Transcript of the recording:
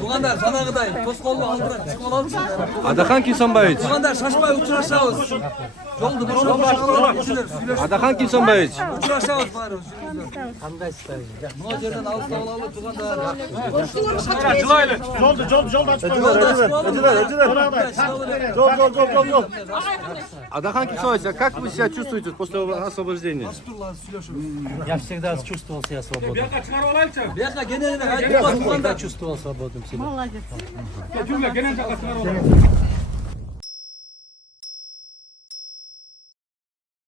Tugandar sana kadar toz kollu aldıran çikolata almışsın. Adakan Kimsonboyevich. Tugandar şaşmay uçuraşağız. Yoldu bu şoğlu Adakan Kimsonboyevich. uçuraşağız bari. Bu yerden alıp alalım Tugandar. Жол. Adakan Kimsonboyevich, как вы себя чувствуете после освобождения? Я всегда чувствовал себя свободным. Beyaka genelini haydi Tugandar. Чувствовал свободным себя. Молодец.